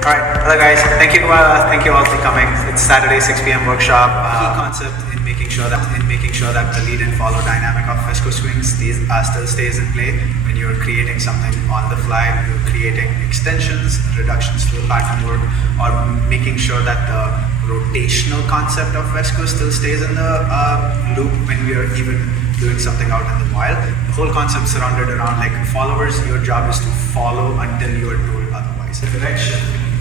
Alright, hello guys. Thank you all for coming. It's Saturday 6 p.m. workshop. Key concept in making sure that the lead and follow dynamic of Vesco swings still stays in play when you're creating something on the fly. You're creating extensions, reductions to the pattern work, or making sure that the rotational concept of Vesco still stays in the loop when we are even doing something out in the wild. The whole concept surrounded around like followers. Your job is to follow until you are told otherwise.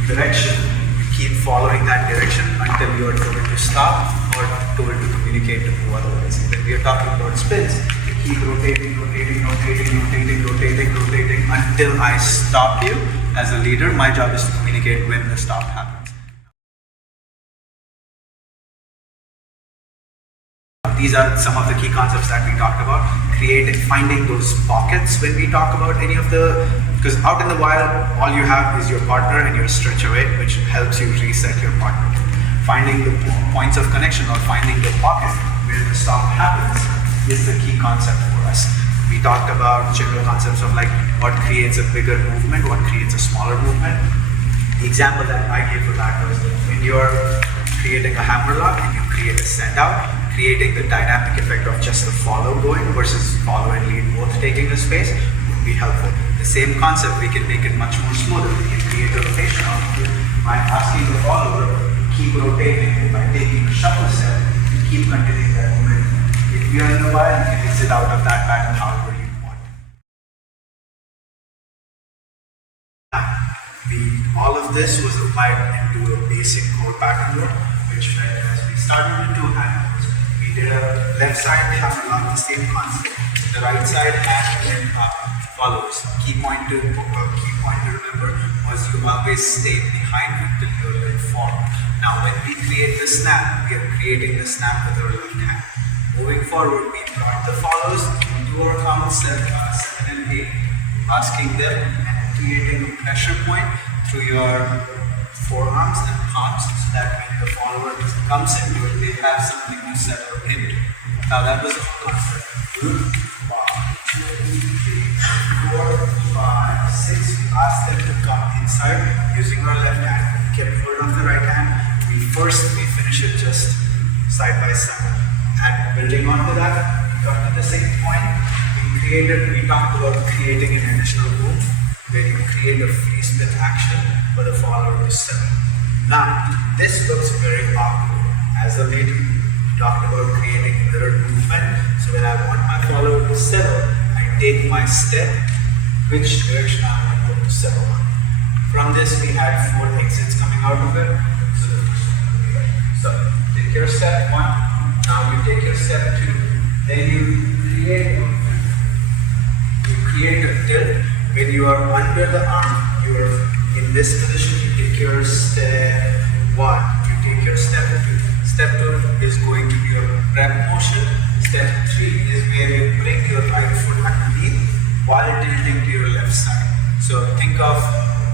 Direction. You keep following that direction until you are told to stop or told to communicate to move otherwise. When we are talking about spins, you keep rotating until I stop you. As a leader, my job is to communicate when the stop happens. These are some of the key concepts that we talked about. Finding those pockets when we talk about any of the, because out in the wild, all you have is your partner and your stretch away, which helps you reset your partner. Finding the points of connection or finding the pocket where the stop happens is the key concept for us. We talked about general concepts of like what creates a bigger movement, what creates a smaller movement. The example that I gave for that was when you're creating a hammer lock and you create a send out, creating the dynamic effect of just the follow going versus follow and lead both taking the space would be helpful. The same concept, we can make it much more smoother. We can create a rotation of it by asking the follower to keep rotating, and by taking a shuffle step, you keep continuing that movement. If you are in the wild, you can exit out of that pattern however you want. All of this was applied into a basic core pattern work, which meant as we started with two handles, we did a left side hammer lock, the same concept. The right side hand follows. Key point to remember was you always stay behind until you are led forward. Now when we create the snap, we are creating the snap with our left hand. Moving forward, we brought the follows into our counts 7 and 8, asking them and creating a pressure point through your forearms and palms so that when the follower comes into it, they have something to settle into. Now that was the whole concept. 1, 2, 3, 4, 5, 6. We asked them to come inside using our left hand. We kept hold of the right hand. We finish it just side by side. And building onto that, we got to the same point. We talked about creating an additional move where you create a free split action for the follower to settle. Now, this looks very awkward. As a leader, we talked about creating a mirrored movement. So when I want my follower to settle, I take my step, which direction I want them to settle on. From this, we had 4 exits coming out of it. So take your step 1, now you take your step 2, then you create a tilt. When you are under the arm, you are in this position, you take your step 1, you take your step 2. Step 2 is going to be your prep motion. Step 3 is where you bring your right foot underneath while tilting to your left side. So think of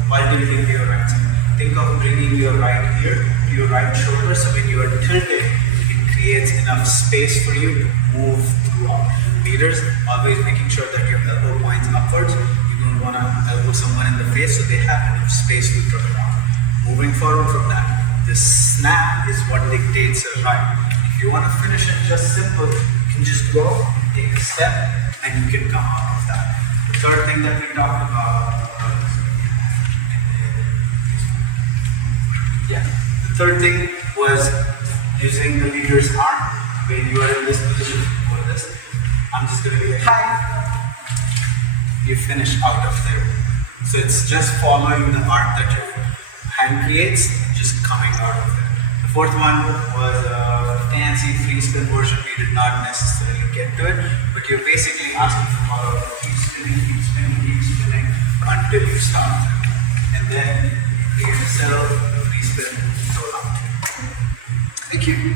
while tilting to your right side. Think of bringing your right ear to your right shoulder, so when you are tilting, it creates enough space for you to move throughout. Leaders, always making sure that your elbow points upwards. You don't want to elbow someone in the face so they have enough space to drop down. Moving forward from that, the snap is what dictates a ride. If you want to finish it just simple, you can just go, take a step, and you can come out of that. The third thing that we talked about the third thing was using the leader's arm when you are in this position for this. I'm just going to be like, hi. You finish out of there. So it's just following the arc that your hand creates, just coming out of it. The fourth one was a fancy free spin version. We did not necessarily get to it, but you're basically asking the follower to keep spinning until you stop. And then you create a settle, free spin, roll out. Thank you.